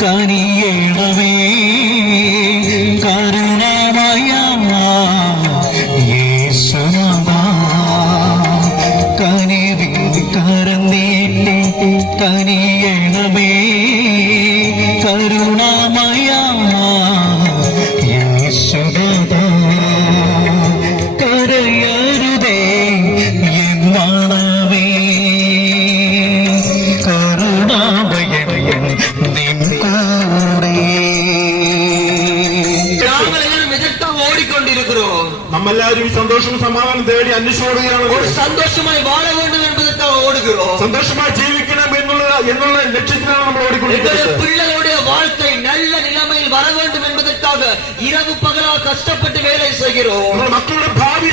കനിയണമേ കരുണാമയ യേശുനാഥാ കനിവിൽ കരം നീട്ടി കനിയണമേ കരുണാമയ യേശുനാഥാ കരയരുതേ എന്നാണവേ കരുണാമയൻ നിൻ കൂടെ. ஓடிக்கொண்டிருக்கிறோம். நம்ம எல்லாரும் சந்தோஷம் சமாதானம் தேடி அன்வேஷிക്കുകയാണ്. ஒரு சந்தோஷமாய் வாழ வேண்டும் என்பதற்காக ஓடுகிறோம். சந்தோஷமாய் ஜீவிக்கணும் എന്നുള്ള ലക്ഷ്യത്തിലാണ് നമ്മൾ ഓടിക്കൊണ്ടിരിക്കുന്നത്. பிள்ளைகளுடைய வாழ்க்கை நல்ல நிலைமையில் வர வேண்டும் என்பதற்காக இரவு பகலாக கஷ்டப்பட்டு வேலை செய்கிறோம். നമ്മുടെ മക്കളുടെ ഭാവി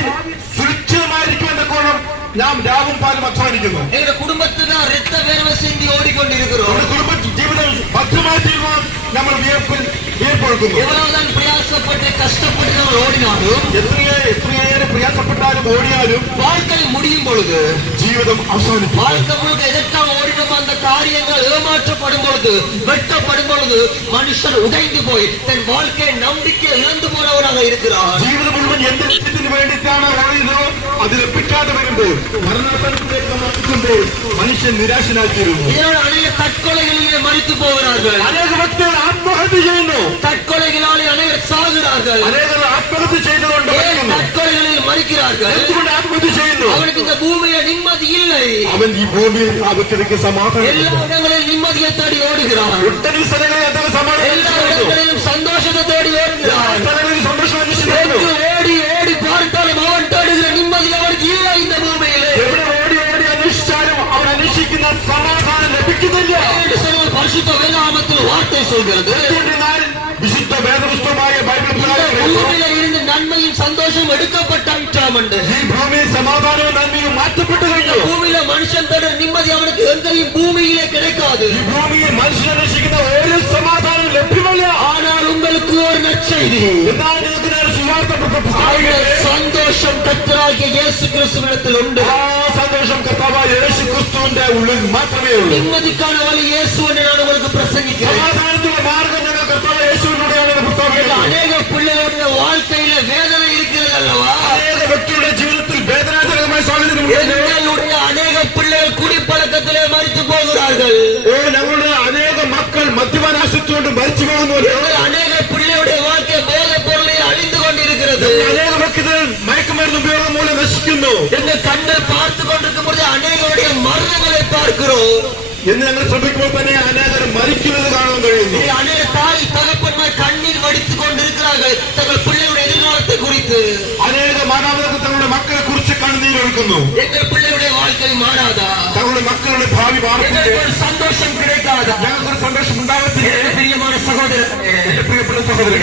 സുരക്ഷിതമായിരിക്കും എന്ന കോണം നാം രാവും പാലും അധ്വാനിക്കുന്നു. எங்க குடும்பத்துக்கு ரத்த வேர்வை சிந்தி ஓடிக்கொண்டிருக்கிறோம். നമ്മുടെ കുടുംബ ജീവിതം ഭദ്രമായി തീരുവാൻ നമ്മൾ വിയർപ്പൊഴുക്കുന്നു. எவ்வளவுதான் பிரயாசப்பட்டு கஷ்டப்பட்டு നമ്മൾ ஓடினாலும் എത്രയേറെ പ്രയാസപ്പെട്ടാലും ഓടിയാലും வாழ்க்கை முடியும் பொழுது ജീവിതം അവസാനിക്കും. வாழ்க்கை முழுக்க எதற்காக ஓடினோம் அந்த காரியங்கள் ஏமாற்றப்படும் பொழுது வெட்டப்படும் பொழுது மனுஷன் உடைந்து போய் தன் வாழ்க்கையை நம்பிக்கை இழந்து போனவராக இருக்கிறார். ജീവിതം മുഴുവൻ എന്ത് ലക്ഷ്യത്തിന് വേണ്ടിയിട്ടാണ് ഓടിയതോ അത് ലഭിക്കാതെ വരുമ്പോൾ മരണത്തിലേക്ക് നടക്കുമ്പോൾ മനുഷ്യൻ നിരാശനായി തീരുന്നു. இதனால் அநேக தற்கொலைகளிலே மரித்து போகிறார்கள். അനേക വ്യക്തികൾ ആത്മഹത്യ ചെയ്യുന്നു. தற்கொலைகளாலே அநேகர் சாகிறார்கள். അനേകർ ആത്മഹത്യ ചെയ്തുകൊണ്ട് தற்கொலைகளில் மறிக்கிறார்கள். എന്തുകൊണ്ട് ആത്മഹത്യ ചെയ്യുന്നു? அவனுக்கு இந்த பூமியில நிம்மதி இல்லை. അവൻ ഈ ഭൂമിയിൽ അവർക്ക് സമാധാനം எல்லா இடங்களிலும் நிம்மதியை தேடி ஓடுகிறான். ഒട്ടനവധി സ്ഥലങ്ങളിൽ അദ്ദേഹം സമാധാനം எல்லா இடங்களிலும் சந்தோஷத்தை தேடி ஓடுகிறான். സ്ഥലങ്ങളിൽ സന്തോഷം അന്വേഷിക്കുന്നു. ஓடி ஓடி பார்த்தாலும் அவன் தேடுகிற நிம்மதி அவனுக்கு இல்லை இந்த பூமியிலே. എവിടെ ഓടി ഓടി അന്വേഷിച്ചാലും അവൻ അന്വേഷിക്കുന്ന സമാധാനം ലഭിക്കുന്നില്ല. பரிசுத்த வேதாகமத்தில் வார்த்தை சொல்கிறது. വിശുദ്ധ വേദപുസ്തകമായ ബൈബിൾ ഭൂമിയിലെ ഇരുന്ന് നന്മയും സന്തോഷവും എടുക്കപ്പെട്ടാം ഉണ്ട്. ഈ ഭൂമിയിൽ സമാധാനവും നന്മയും മാറ്റപ്പെട്ടു കഴിഞ്ഞു. ഭൂമിയിലെ മനുഷ്യൻ തേടുന്ന നിമ്മതി അവനക്ക് എങ്കിലും ഭൂമിയിലെ கிடைக்காது. ഈ ഭൂമിയിൽ മനുഷ്യൻ അന്വേഷിക്കുന്ന ഒരു സമാധാനവും ലഭ്യമല്ല. ஆனால் உங்களுக்கு ஒரு நற்செய்தி. എന്നാൽ നിങ്ങൾക്ക് ഞാൻ സുവാർത്തപ്പെട്ട സന്തോഷം കർത്താവായ യേശു ക്രിസ്തുവിനത്തിൽ ഉണ്ട്. ആ സന്തോഷം കർത്താവായ യേശു ക്രിസ്തുവിന്റെ ഉള്ളിൽ മാത്രമേ ഉള്ളൂ. നിമ്മതിക്കാன വഴി യേശു എന്നാണ് உங்களுக்கு പ്രസംഗിക്കുന്നത്. സമാധാനത്തിന്റെ മാർഗം ഞങ്ങൾ കർത്താവായ യേശുവിലൂടെയാണ് പ്രസ്താവിക്കുന്നത്. അനേക പിള്ളേരുടെ வாழ்க்கையில വേദന இருக்கிறது அல்லவா? അനേക വ്യക്തിയുടെ ജീവിതത്തിൽ വേദനാജനകമായ സാഹചര്യമുണ്ട്. எங்களுடைய அநேக பிள்ளைகள் குடிப்பழக்கத்திலே மரித்து போகிறார்கள். ഞങ്ങളുടെ അനേക മക്കൾ മദ്യപാനാശിച്ചുകൊണ്ട് മരിച്ചു പോകുന്നു. அநேக பிள்ளையுடைய வாழ்க்கை போதைப் பொருளை அழிந்து கொண்டிருக்கிறது. അനേക വ്യക്തികൾ മയക്കുമരുന്ന് ഉപയോഗം മൂലം നശിക്കുന്നു. എന്റെ കണ്ണ് பார்த்து கொண்டிருக்கும் பொழுது அநேகருடைய மரணங்களை பார்க்கிறோம். എന്ന് ഞങ്ങൾ ശ്രമിക്കുമ്പോൾ തന്നെ അനേകർ മരിക്കുന്നത് കാണാൻ കഴിയുന്നു. அநேக தாய் தகப்பന്മാർ കണ്ണീർ വടിத்துக் കൊണ്ടിരിக்கிறார்கள் തങ്ങളുടെ പിള്ളേരുടെ എതിർകാലത്തെ കുറിച്ച്. അനേക മാതാപിതാക്കൾ തങ്ങളുടെ മക്കളെ കുറിച്ച് കണ്ണീരൊഴുക്കുന്നു. എന്റെ പിള്ളേരുടെ வாழ்க்கை മാറാതാ, തങ്ങളുടെ മക്കളുടെ ഭാവി ഒരു സന്തോഷം கிடைக்காதா, ഞങ്ങൾക്കൊരു സന്തോഷം ഉണ്ടാകത്തില്ല. പ്രിയമായ സഹോദരൻ, എന്റെ പ്രിയപ്പെട്ട സഹോദരൻ,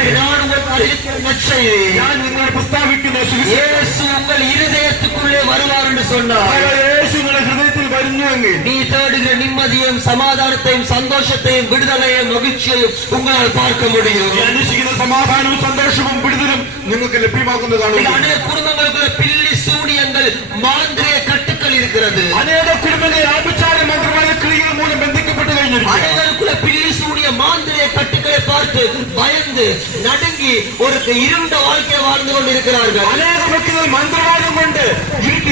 ഞാൻ നിങ്ങളെ പ്രസ്താവിക്കുന്ന യേശു ഉங்கள் இருதயத்துக்குள்ளே வருவார் என்று சொன்னார். യേശു നിങ്ങളുടെ ഹൃദയത്തിൽ വരുന്നുവെങ്കിൽ நீ தேடுகிற நிம்மதியும் சமாதானத்தையும் சந்தோஷத்தையும் விடுதலையும் மகிழ்ச்சியையும் உங்களால் பார்க்க முடியும். അന്വേഷിക്കുന്ന സമാധാനവും സന്തോഷവും വിടുതലും നിങ്ങൾക്ക് ലഭ്യമാക്കുന്നതാണ്. அநேக குடும்பங்களுக்குள்ள பில்லி சூனியங்கள் மாந்திரிய கட்டுக்கள் இருக்கிறது. അനേക കുടുംബങ്ങൾ ആഭിചാര മന്ത്രമായ ക്രിയകൾ മൂലം ബന്ധിക്കപ്പെട്ട് കഴിഞ്ഞിരിക്കുന്നു. அநேகருக்குள்ள பில்லி சூனிய மாந்திரிய கட்டுக்களை பார்த்து பயந்து நடுங்கி ஒரு இருண்ட வாழ்க்கையை வாழ்ந்து கொண்டிருக்கிறார்கள். അനേക വ്യക്തികൾ മന്ത്രവാദം കൊണ്ട്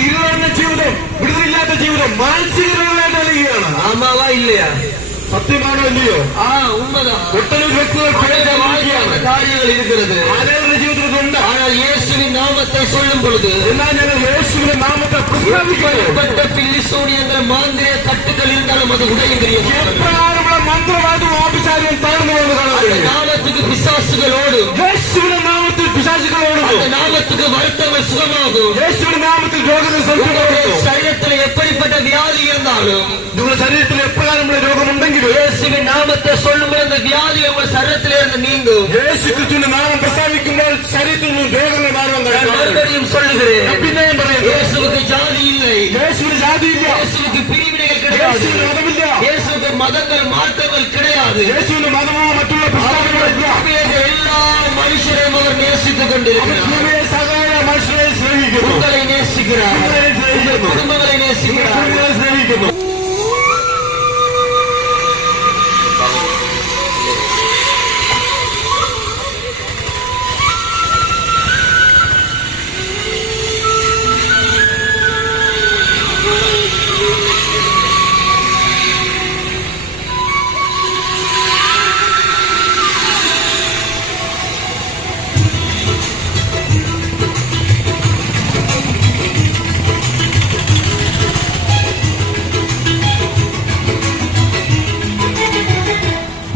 ഇരുളുന്ന ജീവിതം, വിടുതലില്ലാത്ത ജീവിതം മാനസികമായിട്ട് നൽകുകയാണ്. ஆமாவா இல்லையா? സത്യമാണോ ഇല്ലയോ? உண்மைதான். ഒട്ടനവധി വ്യക്തികൾ காரியங்கள் இருக்கிறது. അനേകരുടെ ജീവിതത്തിലുണ്ട്. ஆனால் இயேசுவின் நாமத்தை சொல்லும் பொழுது എന്നാൽ ഞങ്ങൾ യേശുവിന്റെ നാമത്തെ പ്രസ്താവിക്കുന്നു. பில்லி சூனியங்கள் மாந்திரிய கட்டுக்கள் இருந்தாலும் அது உடையும் தெரியும். എപ്രകാരമുള്ള മന്ത്രവാദവും ആഭിചാരവും തകർന്നു കൊണ്ട് കാണുന്നത്. நாமத்துக்கு பிசாசுகளோடு, യേശുവിന്റെ നാമത്തിൽ പിശാചുകളോടും அந்த நாமத்துக்கு வருத்தங்கள் சுகமாகும். യേശുവിന്റെ നാമത്തിൽ രോഗങ്ങൾ സൗഖ്യമാകും. ശരീരത്തിൽ எப்படிப்பட்ட வியாதி இருந்தாலும் നിങ്ങളുടെ ശരീരത്തിൽ എപ്രകാരമുള്ള രോഗമുണ്ടെങ്കിലും இயேசுவின் நாமத்தை சொல்லும்போது அந்த வியாதி உங்கள் சரீரத்தில் இருந்து நீங்கும். യേശു ക്രിസ്തുവിന്റെ നാമം പ്രസ്താവിക്കുമ്പോൾ ശരീരത്തിൽ നിന്ന് രോഗങ്ങൾ മാറുവാൻ மறுபடியும் சொல்லுகிறேன், പിന്നെയും പറയുന്നു, இயேசுவுக்கு ஜாதி இல்லை, യേശുവിന് ജാതിയില്ല, இயேசுவுக்கு பிரிவினைகள் கிடையாது, യേശുവിന് മതമില്ല, இயேசுவுக்கு மதங்கள் மாற்றங்கள் கிடையாது. യേശുവിന് മതമോ മറ്റുള്ള പുസ്തകങ്ങളില്ല. எல்லா மனுஷரையும் அவர் நேசித்துக் கொண்டிருக்கிறார். സകല മനുഷ്യരെ സ്നേഹിക്കുന്നു. உங்களை நேசிக்கிறார், குடும்பங்களை நேசிக்கிறார். സ്നേഹിക്കുന്നു.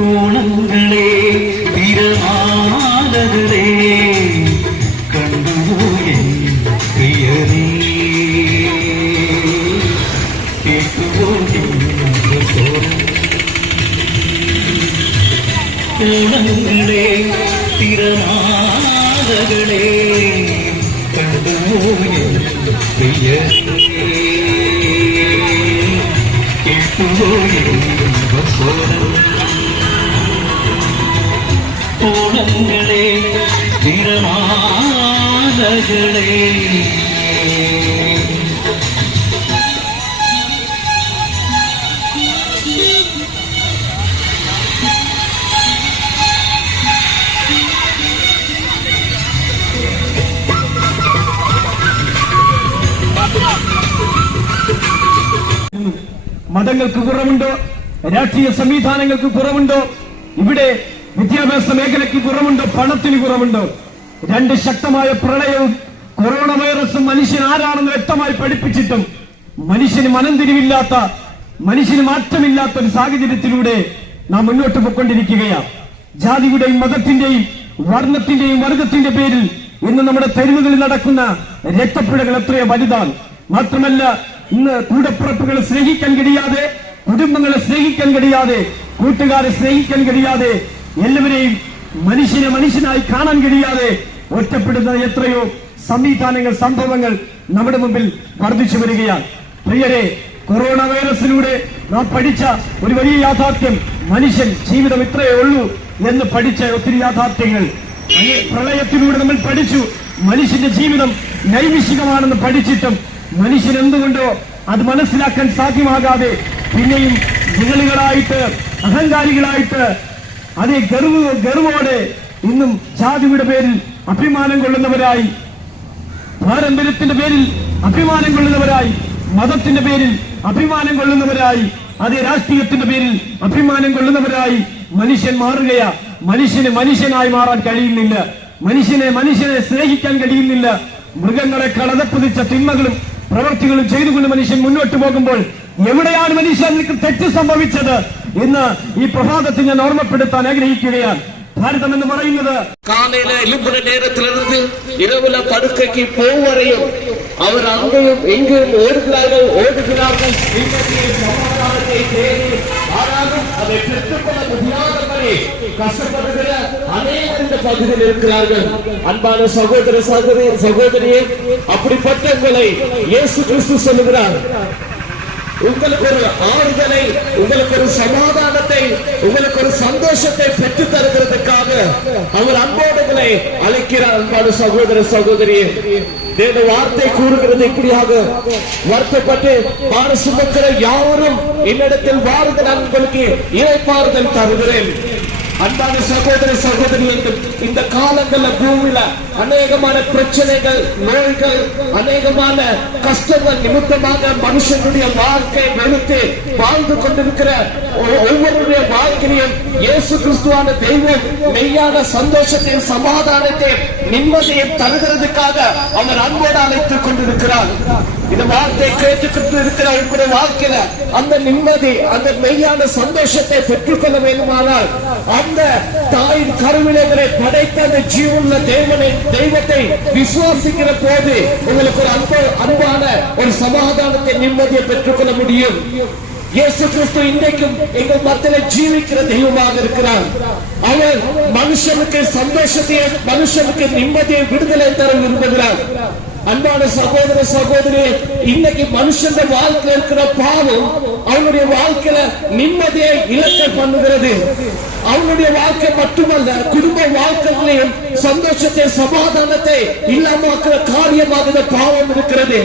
ഓണങ്ങളെ തിരമാലകളെ കണ്ടുപോയി പ്രിയനേ കേട്ടുപോയി ഓണങ്ങളെ തിരമാലകളെ കണ്ടുപോയി പ്രിയനേ കേട്ടുപോയി ഓണങ്ങളെ തിരമാലകളെ മതങ്ങൾക്ക് കുറവുണ്ടോ? രാഷ്ട്രീയ സംവിധാനങ്ങൾക്ക് കുറവുണ്ടോ? ഇവിടെ വിദ്യാഭ്യാസ മേഖലയ്ക്ക് കുറവുണ്ടോ? പണത്തിന് കുറവുണ്ടോ? രണ്ട് ശക്തമായ പ്രളയവും കൊറോണ വൈറസും മനുഷ്യൻ ആരാണെന്ന് വ്യക്തമായി പഠിപ്പിച്ചിട്ടും മനുഷ്യന് മനംതിരിവില്ലാത്ത, മനുഷ്യന് മാറ്റമില്ലാത്ത ഒരു സാഹചര്യത്തിലൂടെ നാം മുന്നോട്ട് പോയിക്കൊണ്ടിരിക്കുകയാണ്. ജാതിയുടെയും മതത്തിന്റെയും വർണ്ണത്തിന്റെയും വർഗത്തിന്റെ പേരിൽ ഇന്ന് നമ്മുടെ തെരുവുകളിൽ നടക്കുന്ന രക്തപ്പുഴകൾ എത്രയോ വലുതാണ്. മാത്രമല്ല, ഇന്ന് കൂടപ്പിറപ്പുകളെ സ്നേഹിക്കാൻ കഴിയാതെ, കുടുംബങ്ങളെ സ്നേഹിക്കാൻ കഴിയാതെ, കൂട്ടുകാരെ സ്നേഹിക്കാൻ കഴിയാതെ, എല്ലാവരെയും മനുഷ്യനെ മനുഷ്യനായി കാണാൻ കഴിയാതെ ഒറ്റപ്പെടുന്ന എത്രയോ സംവിധാനങ്ങൾ, സംഭവങ്ങൾ നമ്മുടെ മുമ്പിൽ വർദ്ധിച്ചു വരികയാണ്. പ്രിയരെ, കൊറോണ വൈറസിലൂടെ നാം പഠിച്ച ഒരു വലിയ യാഥാർത്ഥ്യം, മനുഷ്യൻ ജീവിതം ഇത്രയേ ഉള്ളൂ എന്ന് പഠിച്ച ഒത്തിരി യാഥാർത്ഥ്യങ്ങൾ പ്രളയത്തിലൂടെ നമ്മൾ പഠിച്ചു. മനുഷ്യന്റെ ജീവിതം നൈമിഷികമാണെന്ന് പഠിച്ചിട്ടും മനുഷ്യൻ എന്തുകൊണ്ടോ അത് മനസ്സിലാക്കാൻ സാധ്യമാകാതെ പിന്നെയും വിരളികളായിട്ട്, അഹങ്കാരികളായിട്ട്, അതേ ഗർവോടെ ഇന്നും ജാതിയുടെ പേരിൽ അഭിമാനം കൊള്ളുന്നവരായി, പാരമ്പര്യത്തിന്റെ പേരിൽ അഭിമാനം കൊള്ളുന്നവരായി, മതത്തിന്റെ പേരിൽ അഭിമാനം കൊള്ളുന്നവരായി, അതേ രാഷ്ട്രീയത്തിന്റെ പേരിൽ അഭിമാനം കൊള്ളുന്നവരായി മനുഷ്യൻ മാറുകയാ. മനുഷ്യന് മനുഷ്യനായി മാറാൻ കഴിയുന്നില്ല. മനുഷ്യനെ സ്നേഹിക്കാൻ കഴിയുന്നില്ല. മൃഗങ്ങളെ കളതപ്പതിച്ച തിന്മകളും പ്രവൃത്തികളും ചെയ്തുകൊണ്ട് മനുഷ്യൻ മുന്നോട്ട് പോകുമ്പോൾ എവിടെയാണ് മനുഷ്യർക്ക് തെറ്റ് സംഭവിച്ചത് എന്ന് ഈ പ്രഭാതത്തിൽ ഞാൻ ഓർമ്മപ്പെടുത്താൻ ആഗ്രഹിക്കുകയാണ്. ഭാരതം എന്ന് പറയുന്നത് காலையில எழும்புற நேரத்திலிருந்து இரவுல படுக்கைக்கு போவரையும் அவர் அங்கேயும் எங்கேயும் ஓடுகிறார்கள் சமாதானத்தை தேடி. ஆனாலும் அதை பெற்றுக்கொள்ள முடியாதபடி கஷ்டப்படுகிற அநேகர் இந்த பகுதியில் இருக்கிறார்கள். அன்பான சகோதர சகோதரியே, அப்படிப்பட்ட உங்களை இயேசு கிறிஸ்து சொல்லுகிறார். உங்களுக்கு ஒரு ஆறுதலை, உங்களுக்கு ஒரு சமாதானத்தை, உங்களுக்கு ஒரு சந்தோஷத்தை பெற்று தருகிறதுக்காக அவர் அன்போடுகளை அழைக்கிறார். அன்பான சகோதர சகோதரியே, தேவ வார்த்தை கூறுகிறது இப்படியாக, வருத்தப்பட்டு பார சுமக்கிற யாவரும் என்னிடத்தில் வாருங்கள், நான் உங்களுக்கு இளைப்பாறுதல் தருகிறேன். அன்பான சகோதர சகோதரி, இந்த காலங்கள்ல பூமியில அநேகமான பிரச்சனைகள், நோய்கள், அநேகமான கஷ்டங்கள் நிமித்தமாக மனுஷனுடைய வாழ்க்கை வெறுத்து வாழ்ந்து கொண்டிருக்கிற ஒவ்வொருடைய வாழ்க்கையும் இயேசு கிறிஸ்துவான தெய்வம் மெய்யான சந்தோஷத்தையும் சமாதானத்தையும் நிம்மதியையும் தருகிறதுக்காக அவர் அன்போடு அழைத்துக் கொண்டிருக்கிறார். இந்த வார்த்தை கேட்டுக்கிட்டு இருக்கிற உங்களுடைய வாழ்க்கையில அந்த நிம்மதி, அந்த மெய்யான சந்தோஷத்தை பெற்றுக்கொள்ள வேண்டுமானால் அந்த தாயின் கருவிலைகளை படைத்த அந்த ஜீவனுள்ள தெய்வத்தை விசுவாசிக்கிற போது உங்களுக்கு ஒரு அன்பான ஒரு சமாதானத்தை, நிம்மதியை பெற்றுக்கொள்ள முடியும். இயேசு கிறிஸ்து இன்றைக்கும் எங்கள் மத்தியில ஜீவிக்கிற தெய்வமாக இருக்கிறார். அவர் மனுஷனுக்கு சந்தோஷத்தையும் மனுஷனுக்கு நிம்மதியை, விடுதலை தர விரும்புகிறார். அன்பான சகோதர சகோதரி, இன்னைக்கு மனுஷன் வாழ்க்கையில் இருக்கிற பாவம் அவனுடைய வாழ்க்கையில நிம்மதியை இழக்க பண்ணுகிறது. அவனுடைய வாழ்க்கை மட்டுமல்ல, குடும்ப வாழ்க்கையிலையும் சந்தோஷத்தை, சமாதானத்தை இல்லாமக்கிற காரியமாக பாவம் இருக்கிறது.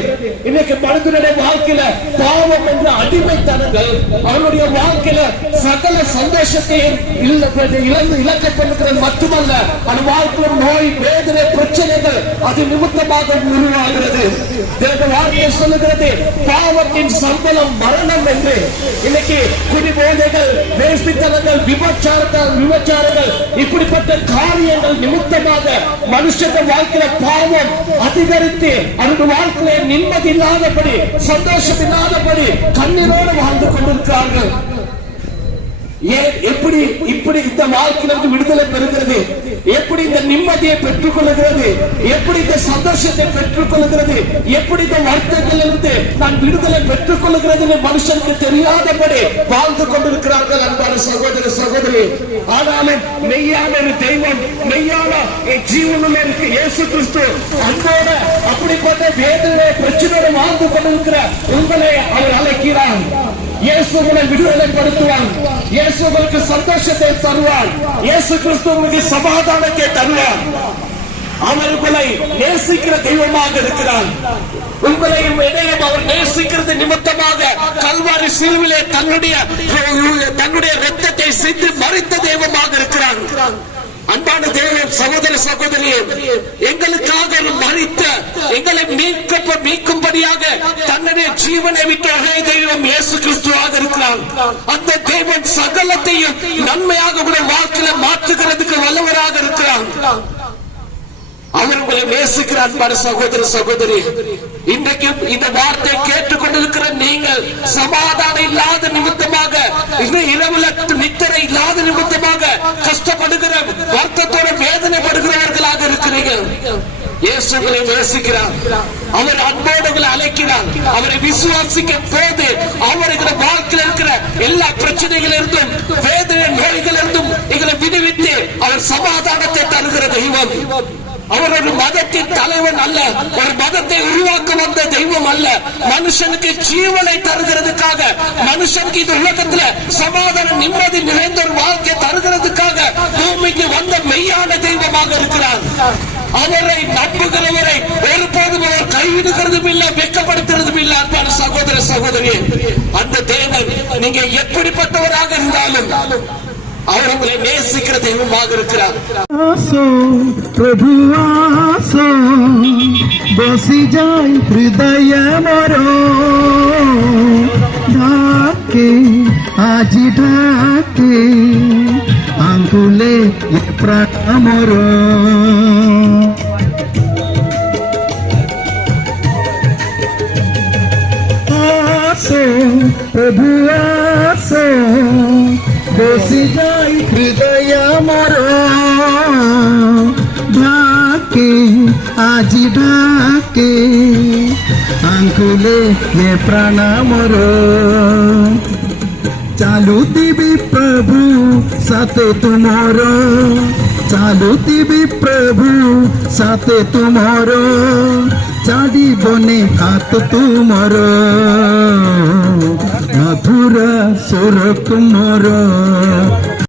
இன்னைக்கு மனிதனுடைய வாழ்க்கையில பாவம் என்ற அடிமைத்தனங்கள் அவனுடைய வாழ்க்கையில சகல சந்தோஷத்தையும் இழக்கப்படுகிறது மட்டுமல்ல, அந்த வாழ்க்கையில் நோய், வேதனை, பிரச்சனைகள் அது நிமித்தமாக உருவாகிறது. வாழ்க்கை சொல்லுகிறது பாவத்தின் சம்பளம் மரணம் என்று. இன்னைக்கு குடிபோதைகள், வேஷ்டித்தனங்கள், விபச்சாரங்கள், இப்படிப்பட்ட காரியங்கள் நிமித்தமாக மனுஷன் வாழ்க்கையில பாவம் அதிகரித்து அவருடைய வாழ்க்கையில நிம்மதி இல்லாதபடி, சந்தோஷம் இல்லாதபடி கண்ணீரோடு வாழ்ந்து கொண்டிருக்கிறார்கள். ஏன் எப்படி இப்படி இந்த வாழ்க்கையிலிருந்து விடுதலை பெறுகிறது, எப்படி இந்த நிம்மதியை பெற்றுக் கொள்ளுகிறது, எப்படி இந்த சந்தோஷத்தை பெற்றுக் கொள்ளுகிறது, எப்படி இந்த வருத்தத்திலிருந்து நான் விடுதலை பெற்றுக் கொள்ளுகிறது மனுஷனுக்கு தெரியாதபடி வாழ்ந்து கொண்டிருக்கிறார்கள் அன்பான சகோதர சகோதரி. ஆனாலும் மெய்யான ஒரு தெய்வம், மெய்யான ஜீவனுள்ள இருக்கு இயேசு கிறிஸ்து அன்போட அப்படிப்பட்ட வேதனை பிரச்சனையோடு வாழ்ந்து கொண்டிருக்கிற உங்களை அவர் அழைக்கிறார். இயேசு உங்களை விடுதலைப்படுத்துவார், இயேசு உங்களுக்கு சந்தோஷத்தை தருவார், இயேசு கிறிஸ்து உங்களுக்கு சமாதானத்தை தருவார். அவர் உங்களை நேசிக்கிற தெய்வமாக இருக்கிறார். உங்களையும் என்னையும் அவர் நேசிக்கிறது நிமித்தமாக கல்வாரி சிலுவிலே தன்னுடைய ரத்தத்தை சிந்தி மறித்த தெய்வமாக இருக்கிறார். அன்பான தேவன் சகோதர சகோதரியே, எங்களுக்காக மறித்த எங்களை மீட்கும்படியாக தன்னுடைய ஜீவனை விட்டு ஒரே தெய்வம் இயேசு கிறிஸ்துவாக இருக்கிறார். அந்த தேவன் சகலத்தையும் நன்மையாக உடைய வாழ்க்கையில மாற்றுகிறதுக்கு வல்லவராக இருக்கிறார். அவர் உங்களை நேசிக்கிற அன்பான சகோதர சகோதரி, இன்றைக்கும் இந்த வார்த்தை கேட்டுக்கொண்டிருக்கிற நீங்கள் சமாதானம் இல்லாத நிமித்தமாக, இரவுல நித்திரை இல்லாத நிமித்தமாக கஷ்டப்படுகிற வருத்தத்தோட வேதனைப்படுகிறவர்களாக இருக்கிறீர்கள். இயேசு உங்களை நேசிக்கிறார், அவர் அன்போடு உங்களை அழைக்கிறார். அவரை விசுவாசிக்க போது அவருடைய வாழ்க்கையில் இருக்கிற எல்லா பிரச்சனைகளிலிருந்தும் வேதனை நோய்களிலிருந்தும் எங்களை விடுவித்து அவர் சமாதானத்தை தருகிற தெய்வம். அவர் ஒரு மதத்தின் தலைவன் அல்ல, ஒரு மதத்தை உருவாக்க வந்த தெய்வம் அல்ல. மனுஷனுக்கு ஜீவனை தருகிறதுக்காக, மனுஷனுக்கு இந்த உலகத்துல சமாதானம் நிம்மதி நிறைந்த ஒரு வாழ்க்கை தருகிறதுக்காக பூமிக்கு வந்த மெய்யான தெய்வமாக இருக்கிறார். அவரை நம்புகிறவரை ஒருபோதும் அவர் கைவிடுகிறதும் இல்லை, வெட்கப்படுத்துறதும் இல்லை. அன்பான சகோதர சகோதரி, அந்த தேவன் நீங்க எப்படிப்பட்டவராக இருந்தாலும் அவர் உங்களை நேசிக்கிற தெய்வமாக இருக்கிறார். प्रभु आसो बसी जाए हृदय मोरो ढाके आज ढाके आंगुले प्राण मोरो आसो प्रभु आसो बसी जाए हृदय मोरो ढाके आज ढाके आंकुले ये प्राण मोरो चालूती भी प्रभु साथे तुम्हारो, चालूती भी प्रभु साथे तुम्हारो, चाड़ी बने हाथ तुम्हारो मधुर सुर तुम्हारो।